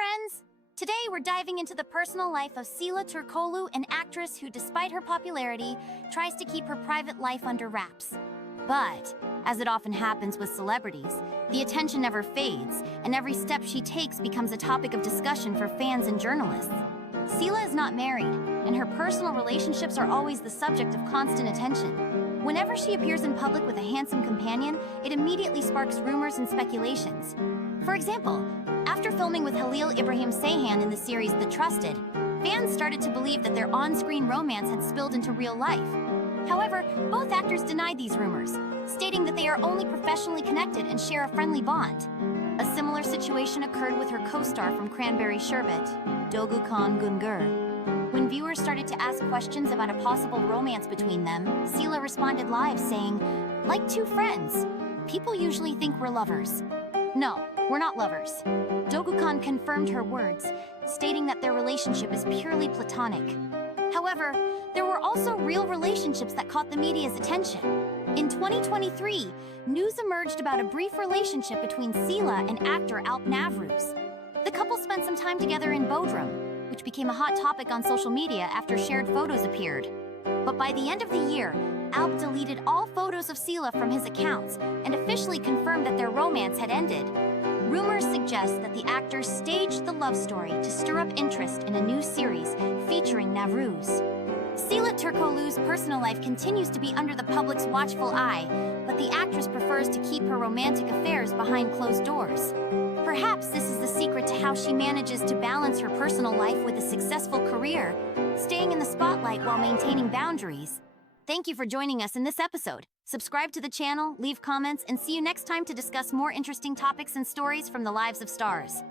friends! Today we're diving into the personal life of Sila Turkoglu, an actress who, despite her popularity, tries to keep her private life under wraps. But, as it often happens with celebrities, the attention never fades, and every step she takes becomes a topic of discussion for fans and journalists. Sila is not married, and her personal relationships are always the subject of constant attention. Whenever she appears in public with a handsome companion, it immediately sparks rumors and speculations. For example, after filming with Halil Ibrahim Ceyhan in the series The Trusted, fans started to believe that their on-screen romance had spilled into real life. However, both actors denied these rumors, stating that they are only professionally connected and share a friendly bond. A similar situation occurred with her co-star from Cranberry Sherbet, Dogukhan Gungur. When viewers started to ask questions about a possible romance between them, Sila responded live saying, "Like two friends. People usually think we're lovers. No, we're not lovers." Dogukhan confirmed her words, stating that their relationship is purely platonic. However, there were also real relationships that caught the media's attention. In 2023, news emerged about a brief relationship between Sila and actor Alp Navruz. The couple spent some time together in Bodrum, which became a hot topic on social media after shared photos appeared. But by the end of the year, Alp deleted all photos of Sila from his accounts and officially confirmed that their romance had ended. Rumors suggest that the actor staged the love story to stir up interest in a new series featuring Navruz. Sila Turkoglu's personal life continues to be under the public's watchful eye, but the actress prefers to keep her romantic affairs behind closed doors. Perhaps this is the secret to how she manages to balance her personal life with a successful career, staying in the spotlight while maintaining boundaries. Thank you for joining us in this episode. Subscribe to the channel, leave comments, and see you next time to discuss more interesting topics and stories from the lives of stars.